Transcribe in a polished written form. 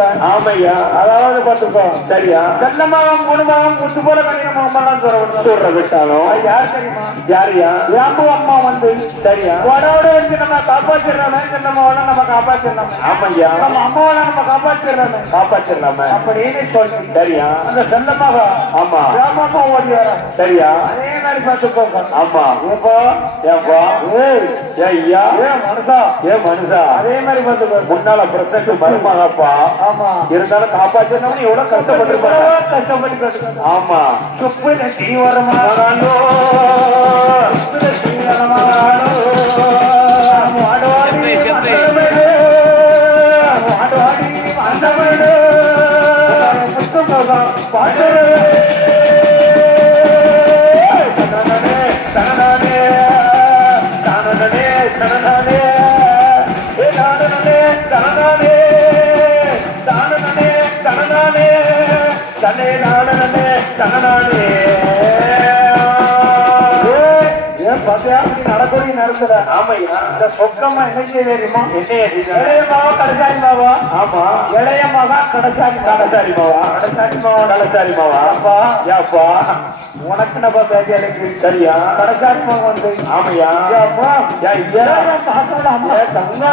சொல்ல. ஆமையா, அதாவது பார்த்துக்கோ. சரியா? செல்லமாவும் குடும்பம் முத்து போல கணின முகமெல்லாம் சொல்ற விட்டாலும் யார் தெரியுமா? யாரையா? ஏம்பு அம்மா வந்து சரியா? உடவோட வச்சு நம்ம காப்பாற்றிடுறோமே. செல்லம்மாவெல்லாம் நம்ம காப்பாற்றிடலாமே. ஆமையா, நம்ம அம்மாவெல்லாம் நம்ம காப்பாற்றிடுறோமே. காப்பாற்றிடலாமே அப்படின்னு சொல்லி சரியா? அந்த செல்லமாக ஆமா ஏமாப்பா ஓடி வர. சரியா? அதே மாதிரி பார்த்துக்கோங்க. ஆமா ஏப்பா ஏப்பா ஏய் ஐயா மனுஷா மனுஷா அதே மாதிரி பார்த்துக்கோ. முன்னால பிரசன்ட் மருமகப்பா ஆமா இருந்தாலும் காப்பாற்றணும் எவ்வளவு கஷ்டப்பட்டிருப்பாங்க. கஷ்டப்பட்டு ஆமா சுப்பு நெட்டி வரமானோ நடக்கூடிய நேரத்துல ஆமையா இந்த சொக்கம்மா என்ன செய்ய தெரியுமா? என்ன இளைய மாவா கடைசாரி மாவா? ஆமா இளைய மகா கடைசாரி கடைசாரி மாவா கடைசாரி மாவா கடைசாரி மாவா அப்பா ஏப்பா உனக்கு நம்ம பேசி எனக்கு சரியா? கடைசாரி மாவா வந்து ஆமையா அப்பா ஐயா பாசோட அம்மா தங்க